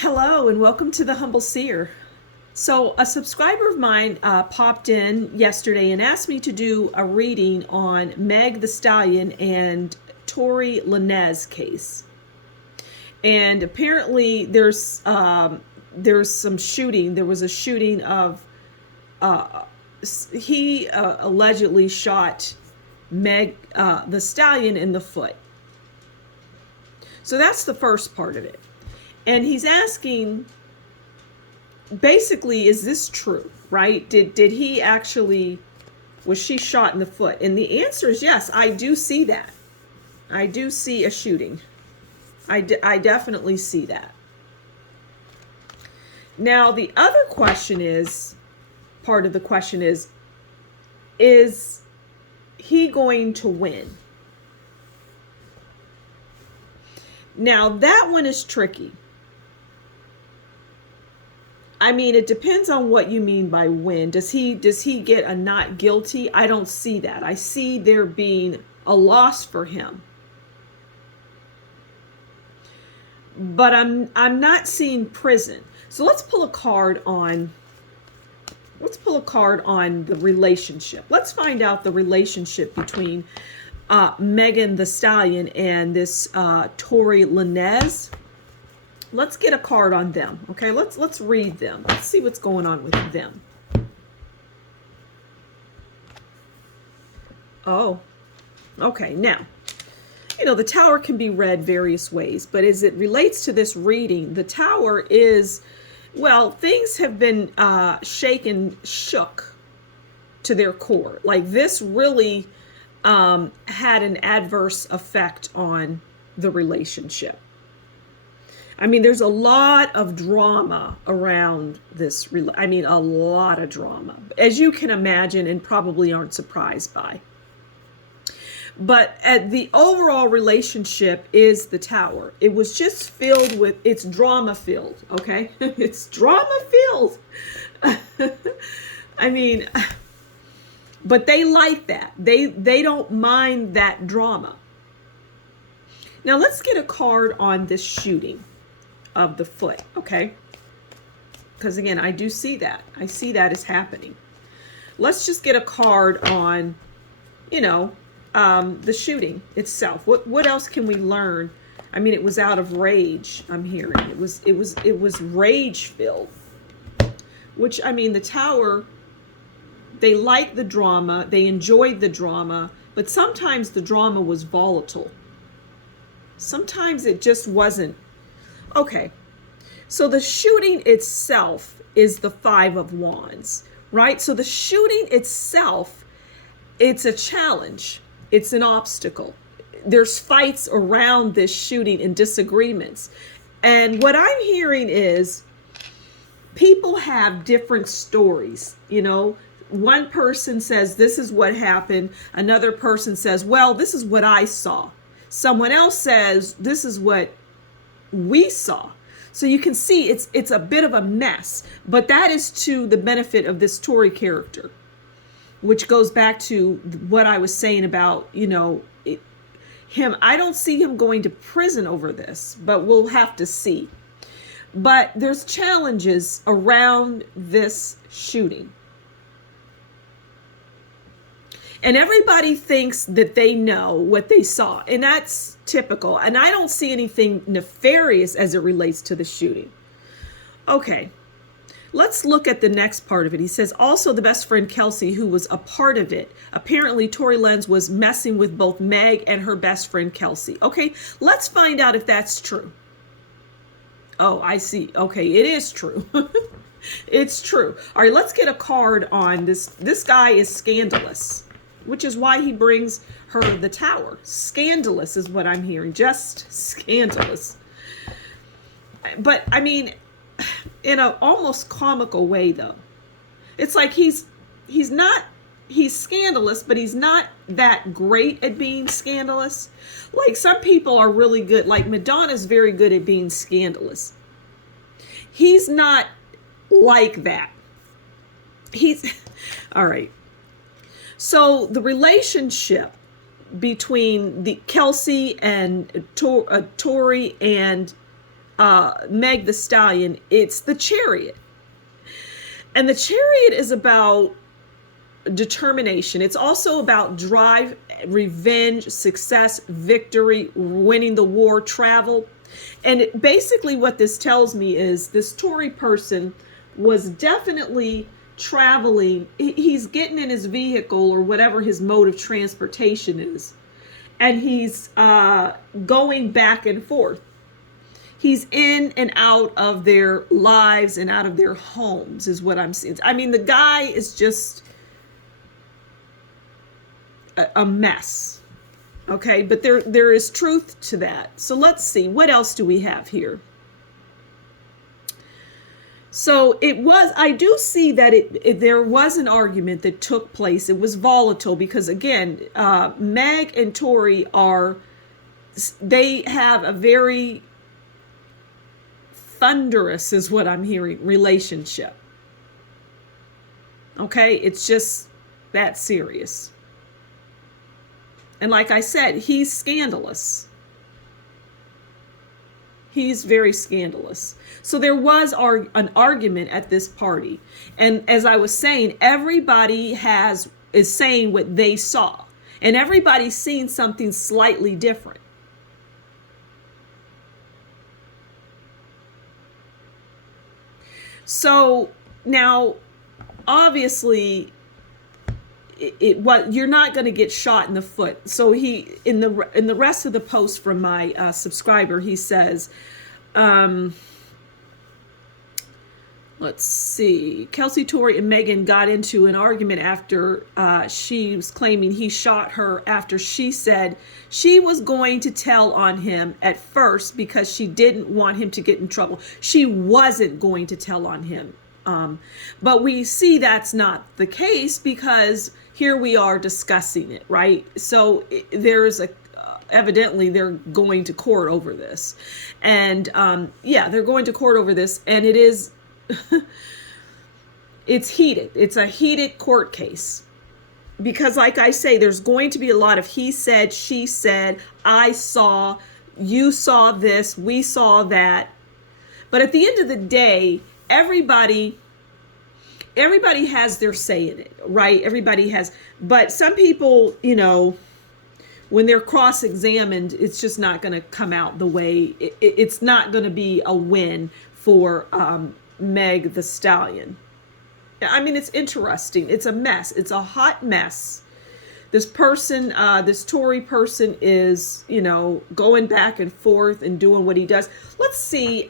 Hello and welcome to the Humble Seer. So a subscriber of mine popped in yesterday and asked me to do a reading on Meg the Stallion and Tory Lanez case. And apparently there's some shooting. There was a shooting of he allegedly shot Meg the Stallion in the foot. So that's the first part of it. And he's asking, basically, is this true, right? Did he actually, was she shot in the foot? And the answer is yes, I do see that. I do see a shooting. I definitely see that. Now, the other question is, part of the question is he going to win? Now, that one is tricky. I mean, it depends on what you mean by win. Does he get a not guilty? I don't see that. I see there being a loss for him. But I'm not seeing prison. So let's pull a card on the relationship. Let's find out the relationship between Megan the Stallion and this Tory Lanez. Let's get a card on them. Okay, let's read them. Let's see what's going on with them. Oh, okay. Now, the Tower can be read various ways, but as it relates to this reading, the Tower is, well, things have been shook to their core. Like this really had an adverse effect on the relationship. I mean, there's a lot of drama around this. I mean, a lot of drama, as you can imagine, and probably aren't surprised by. But the overall relationship is the Tower. It was just filled with, it's drama filled, okay? It's drama filled. I mean, but they like that. They don't mind that drama. Now let's get a card on this shooting of the foot, okay? Because again, I do see that. I see that is happening. Let's just get a card on, the shooting itself. What else can we learn? I mean, it was out of rage. I'm hearing it was rage filled. Which, I mean, the Tower, they liked the drama, they enjoyed the drama, but sometimes the drama was volatile. Sometimes it just wasn't. Okay, so the shooting itself is the Five of Wands, right? So the shooting itself, it's a challenge. It's an obstacle. There's fights around this shooting and disagreements. And what I'm hearing is people have different stories, One person says, this is what happened. Another person says, well, this is what I saw. Someone else says, this is what we saw. So you can see it's a bit of a mess, but that is to the benefit of this Tory character, which goes back to what I was saying about, him. I don't see him going to prison over this, but we'll have to see. But there's challenges around this shooting. And everybody thinks that they know what they saw. And that's typical. And I don't see anything nefarious as it relates to the shooting. Okay, let's look at the next part of it. He says, also the best friend Kelsey, who was a part of it. Apparently, Tory Lanez was messing with both Meg and her best friend Kelsey. Okay, let's find out if that's true. Oh, I see. Okay, it is true. It's true. All right, let's get a card on this. This guy is scandalous, which is why he brings her the Tower. Scandalous is what I'm hearing. Just scandalous. But, I mean, in an almost comical way, though. It's like he's scandalous, but he's not that great at being scandalous. Like, some people are really good. Like, Madonna's very good at being scandalous. He's not like that. All right. So the relationship between the Kelsey and Tory and Meg the Stallion, it's the Chariot. And the Chariot is about determination. It's also about drive, revenge, success, victory, winning the war, travel. And basically what this tells me is this Tory person was definitely traveling. He's getting in his vehicle or whatever his mode of transportation is, and he's going back and forth. He's in and out of their lives and out of their homes is what I'm seeing. I mean, the guy is just a mess. Okay, but there is truth to that. So let's see, what else do we have here? So I do see that there was an argument that took place. It was volatile because, again, Meg and Tory they have a very thunderous, is what I'm hearing, relationship. Okay, it's just that serious. And like I said, he's scandalous. He's very scandalous. So there was an argument at this party. And as I was saying, everybody is saying what they saw. And everybody's seen something slightly different. So now, obviously, you're not going to get shot in the foot. So in the rest of the post from my subscriber, he says, let's see, Kelsey, Tory, and Megan got into an argument after she was claiming he shot her after she said she was going to tell on him at first because she didn't want him to get in trouble. She wasn't going to tell on him. But we see that's not the case because here we are discussing it, right? So there's evidently they're going to court over this. And yeah, they're going to court over this, and it is it's heated. It's a heated court case. Because like I say, there's going to be a lot of he said, she said, I saw, you saw this, we saw that. But at the end of the day, everybody has their say in it, right? Everybody has, but some people, when they're cross-examined, it's just not going to come out the way, it's not going to be a win for Meg the Stallion. I mean, it's interesting. It's a mess. It's a hot mess. This person, this Tory person is, going back and forth and doing what he does. Let's see.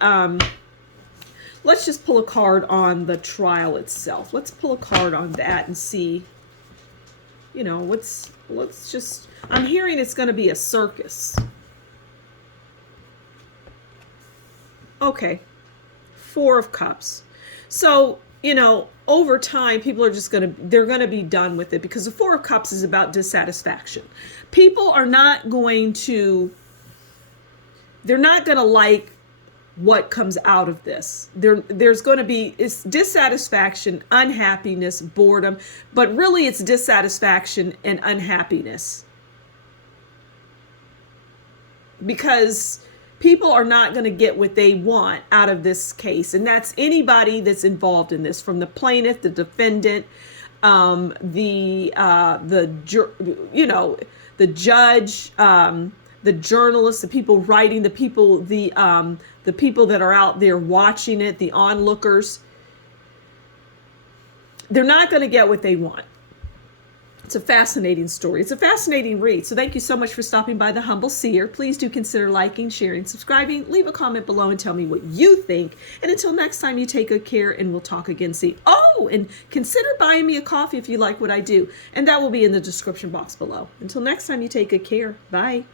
Let's just pull a card on the trial itself. Let's pull a card on that and see, let's just, I'm hearing it's going to be a circus. Okay. 4 of Cups. So, over time, people are just they're going to be done with it because the 4 of Cups is about dissatisfaction. People are not going to, they're not going to like what comes out of this. There's going to be, it's dissatisfaction, unhappiness, boredom, but really it's dissatisfaction and unhappiness. Because people are not going to get what they want out of this case. And that's anybody that's involved in this, from the plaintiff, the defendant, the judge, the journalists, the people writing, the people that are out there watching it, the onlookers. They're not going to get what they want. It's a fascinating story. It's a fascinating read. So thank you so much for stopping by the Humble Seer. Please do consider liking, sharing, subscribing. Leave a comment below and tell me what you think. And until next time, you take good care, and we'll talk again soon. Oh, and consider buying me a coffee if you like what I do. And that will be in the description box below. Until next time, you take good care. Bye.